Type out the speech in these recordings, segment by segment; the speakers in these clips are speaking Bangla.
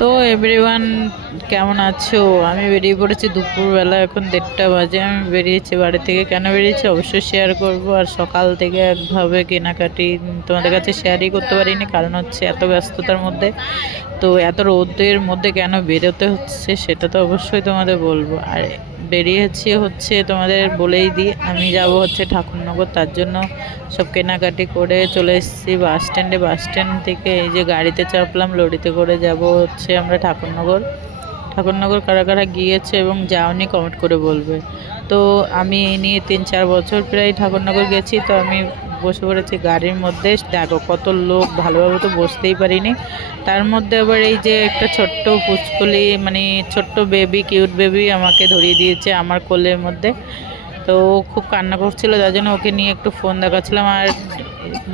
তো এভরিওয়ান, কেমন আছো? আমি বেরিয়ে পড়েছি দুপুরবেলা, এখন 1:30 বাজে। আমি বেরিয়েছি বাড়ি থেকে। কেন বেরিয়েছি অবশ্যই শেয়ার করব। আর সকাল থেকে একভাবে কেনাকাটি তোমাদের কাছে শেয়ারই করতে পারিনি, কারণ হচ্ছে এত ব্যস্ততার মধ্যে। তো এত রোদের মধ্যে কেন বেরোতে হচ্ছে সেটা তো অবশ্যই তোমাদের বলবো। আর বেরিয়েছি হচ্ছে তোমাদের বলেই দিই, আমি যাব হচ্ছে ঠাকুরনগর। তার জন্য সব কেনাকাটি করে চলে এসেছি বাস স্ট্যান্ডে। বাস স্ট্যান্ড থেকে এই যে গাড়িতে চাপলাম, লরিতে করে যাব হচ্ছে আমরা ঠাকুরনগর। ঠাকুরনগর কারা কারা গিয়েছে এবং যাওনি কমেন্ট করে বলবে। তো আমি এই নিয়ে 3-4 বছর প্রায় ঠাকুরনগর গেছি। তো আমি বসে পড়েছি গাড়ির মধ্যে। দেখো কত লোক, ভালোভাবে তো বসতেই পারিনি। তার মধ্যে আবার এই যে একটা ছোট্ট পুচকুলি, মানে ছোট্ট বেবি, কিউট বেবি আমাকে ধরিয়ে দিয়েছে আমার কোলের মধ্যে। তো ও খুব কান্না করছিল, যার জন্য ওকে নিয়ে একটু ফোন দেখাচ্ছিলাম। আর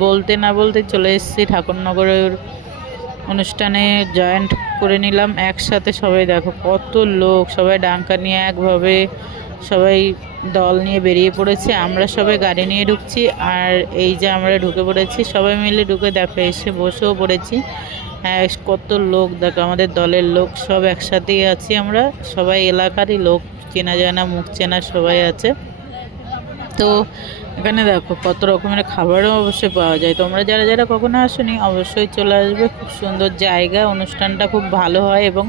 বলতে না বলতে চলে এসেছি ঠাকুরনগরের অনুষ্ঠানে জয়েন্ট করে নিলাম একসাথে। সবাই দেখো কত লোক, সবাই ডাঙ্কা নিয়ে একভাবে সবাই দল নিয়ে বেরিয়ে পড়েছে। আমরা সবাই গাড়ি নিয়ে ঢুকছি। আর এই যে আমরা ঢুকে পড়েছি, সবাই মিলে ঢুকে দেখো এসে বসেও পড়েছি। হ্যাঁ, কত লোক দেখো, আমাদের দলের লোক সব একসাথেই আছি আমরা। সবাই এলাকারই লোক, চেনা জানা মুখ চেনা সবাই আছে। তো এখানে দেখো কত রকমের খাবারও অবশ্যই পাওয়া যায়। তোমরা যারা যারা কখনো আসোনি অবশ্যই চলে আসবে। খুব সুন্দর জায়গা, অনুষ্ঠানটা খুব ভালো হয় এবং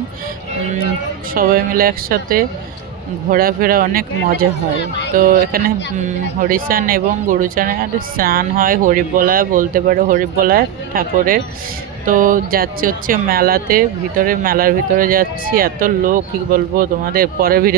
সবাই মিলে একসাথে ঘোরাফেরা অনেক মজা হয়। তো এখানে হরিচান এবং গুরুচানের স্নান হয়, হরিবোলা বলতে পারো, হরিবোলা ঠাকুরের। তো যাচ্ছি হচ্ছে মেলাতে, ভিতরে মেলার ভিতরে যাচ্ছি। এত লোক, কি বলবো তোমাদের, পরে ভিডিও